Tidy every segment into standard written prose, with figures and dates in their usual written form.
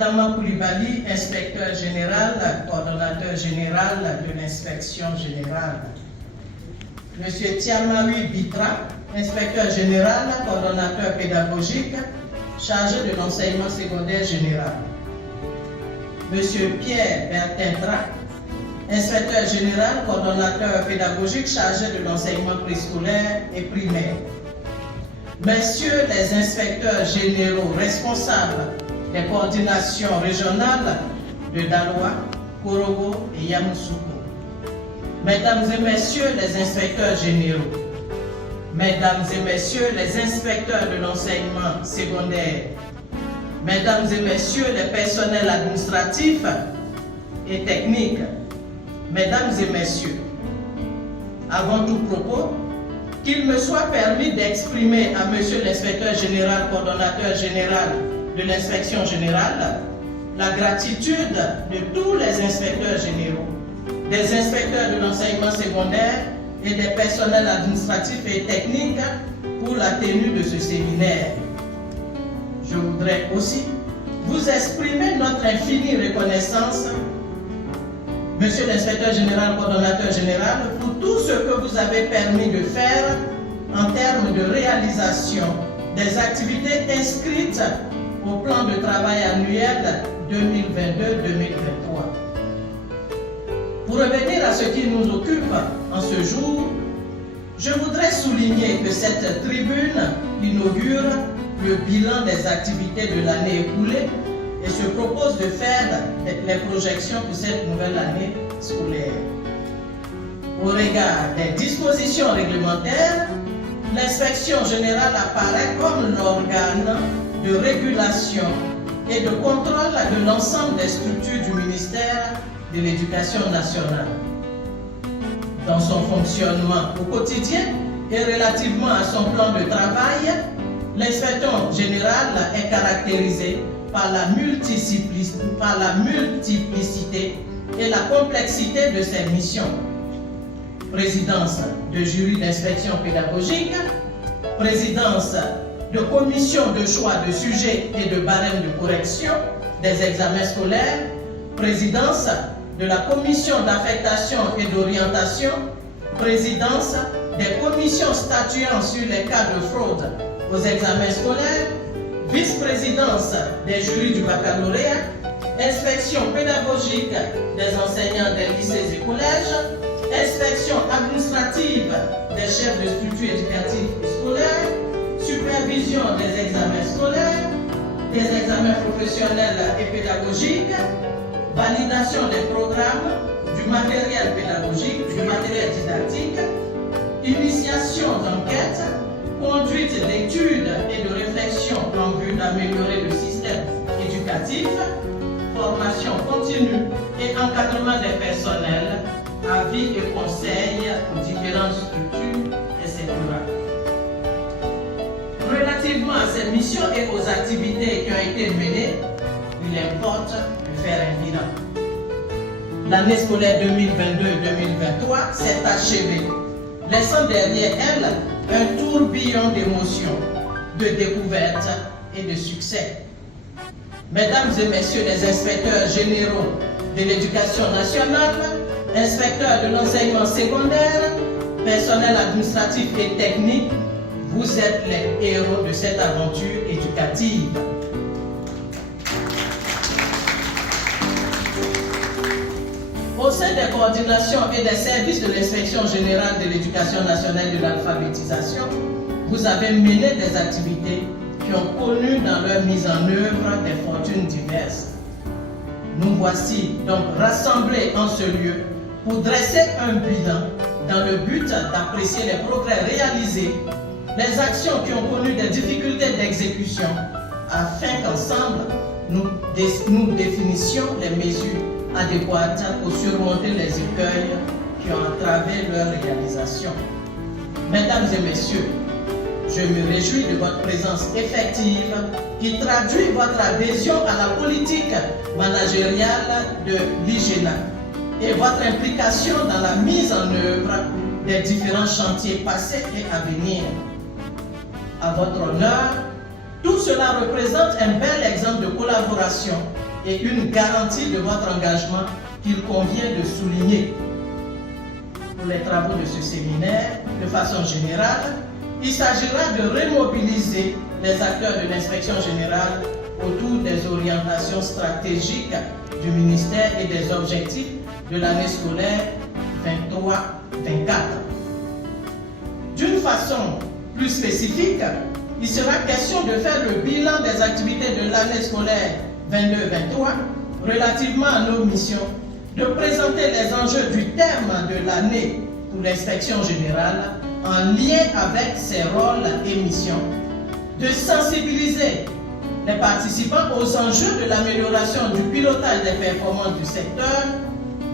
Madame Koulibaly, inspecteur général, coordonnateur général de l'inspection générale. Monsieur Tiamawi Bitra, inspecteur général, coordonnateur pédagogique, chargé de l'enseignement secondaire général. Monsieur Pierre Bertintra, inspecteur général, coordonnateur pédagogique, chargé de l'enseignement préscolaire et primaire. Messieurs les inspecteurs généraux responsables des coordinations régionales de Daloa, Korogo et Yamoussoukro. Mesdames et messieurs les inspecteurs généraux, mesdames et messieurs les inspecteurs de l'enseignement secondaire, mesdames et messieurs les personnels administratifs et techniques, mesdames et messieurs, avant tout propos, qu'il me soit permis d'exprimer à monsieur l'inspecteur général, coordonnateur général de l'inspection générale, la gratitude de tous les inspecteurs généraux, des inspecteurs de l'enseignement secondaire et des personnels administratifs et techniques pour la tenue de ce séminaire. Je voudrais aussi vous exprimer notre infinie reconnaissance, monsieur l'inspecteur général, coordonnateur général, pour tout ce que vous avez permis de faire en termes de réalisation des activités inscrites au plan de travail annuel 2022-2023. Pour revenir à ce qui nous occupe en ce jour, je voudrais souligner que cette tribune inaugure le bilan des activités de l'année écoulée et se propose de faire les projections pour cette nouvelle année scolaire. Au regard des dispositions réglementaires, l'inspection générale apparaît comme l'organe de régulation et de contrôle de l'ensemble des structures du ministère de l'Éducation nationale. Dans son fonctionnement au quotidien et relativement à son plan de travail, l'inspection générale est caractérisée par la multiplicité et la complexité de ses missions. Présidence de jury d'inspection pédagogique, présidence de commission de choix de sujets et de barèmes de correction des examens scolaires, présidence de la commission d'affectation et d'orientation, présidence des commissions statuant sur les cas de fraude aux examens scolaires, vice-présidence des jurys du baccalauréat, inspection pédagogique des enseignants des lycées et collèges, inspection administrative des chefs de structures éducatives et scolaires, supervision des examens scolaires, des examens professionnels et pédagogiques, validation des programmes, du matériel pédagogique, du matériel didactique, initiation d'enquête, conduite d'études et de réflexion en vue d'améliorer le système éducatif, formation continue et encadrement des personnels, avis et conseils aux différentes structures, etc. Relativement à ces missions et aux activités qui ont été menées, il importe de faire un bilan. L'année scolaire 2022-2023 s'est achevée, laissant derrière elle un tourbillon d'émotions, de découvertes et de succès. Mesdames et messieurs les inspecteurs généraux de l'éducation nationale, inspecteurs de l'enseignement secondaire, personnel administratif et technique, vous êtes les héros de cette aventure éducative. Au sein des coordinations et des services de l'inspection générale de l'éducation nationale et de l'alphabétisation, vous avez mené des activités qui ont connu dans leur mise en œuvre des fortunes diverses. Nous voici donc rassemblés en ce lieu pour dresser un bilan dans le but d'apprécier les progrès réalisés, les actions qui ont connu des difficultés d'exécution, afin qu'ensemble nous définissions les mesures adéquates pour surmonter les écueils qui ont entravé leur réalisation. Mesdames et messieurs, je me réjouis de votre présence effective qui traduit votre adhésion à la politique managériale de l'IGENA et votre implication dans la mise en œuvre des différents chantiers passés et à venir. À votre honneur, tout cela représente un bel exemple de collaboration et une garantie de votre engagement qu'il convient de souligner. Pour les travaux de ce séminaire, de façon générale, il s'agira de remobiliser les acteurs de l'inspection générale autour des orientations stratégiques du ministère et des objectifs de l'année scolaire 23-24. D'une façon plus spécifique, il sera question de faire le bilan des activités de l'année scolaire 22-23 relativement à nos missions, de présenter les enjeux du terme de l'année pour l'inspection générale en lien avec ses rôles et missions, de sensibiliser les participants aux enjeux de l'amélioration du pilotage des performances du secteur,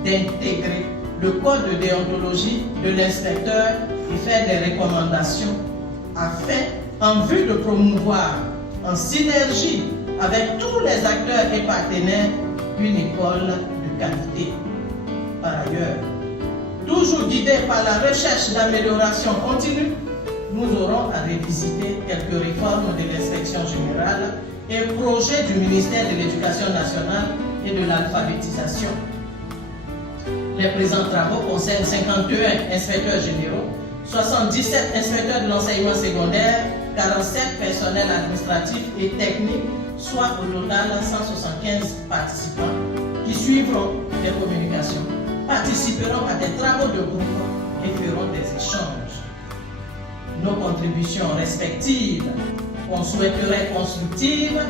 d'intégrer le code de déontologie de l'inspecteur et faire des recommandations afin, en vue de promouvoir en synergie avec tous les acteurs et partenaires une école de qualité. Par ailleurs, toujours guidés par la recherche d'amélioration continue, nous aurons à revisiter quelques réformes de l'inspection générale et projets du ministère de l'Éducation nationale et de l'alphabétisation. Les présents travaux concernent 51 inspecteurs généraux, 77 inspecteurs de l'enseignement secondaire, 47 personnels administratifs et techniques, soit au total 175 participants qui suivront les communications, participeront à des travaux de groupe et feront des échanges. Nos contributions respectives, qu'on souhaiterait constructives,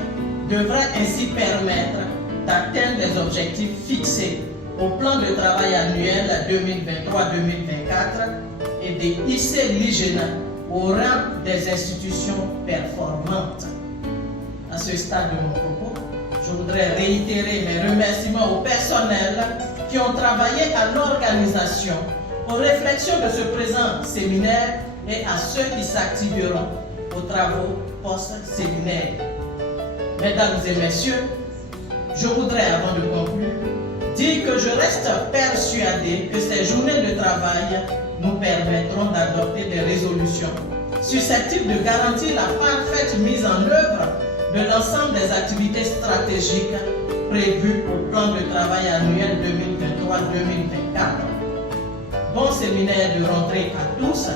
devraient ainsi permettre d'atteindre les objectifs fixés au plan de travail annuel 2023-2024 et de hisser l'IGENA au rang des institutions performantes. À ce stade de mon propos, je voudrais réitérer mes remerciements au personnel qui ont travaillé à l'organisation, aux réflexions de ce présent séminaire et à ceux qui s'activeront aux travaux post-séminaire. Mesdames et messieurs, je voudrais, avant de conclure, dire que je reste persuadé que ces journées de travail nous permettront d'adopter des résolutions susceptibles de garantir la parfaite mise en œuvre de l'ensemble des activités stratégiques prévues au plan de travail annuel 2023-2024. Bon séminaire de rentrée à tous.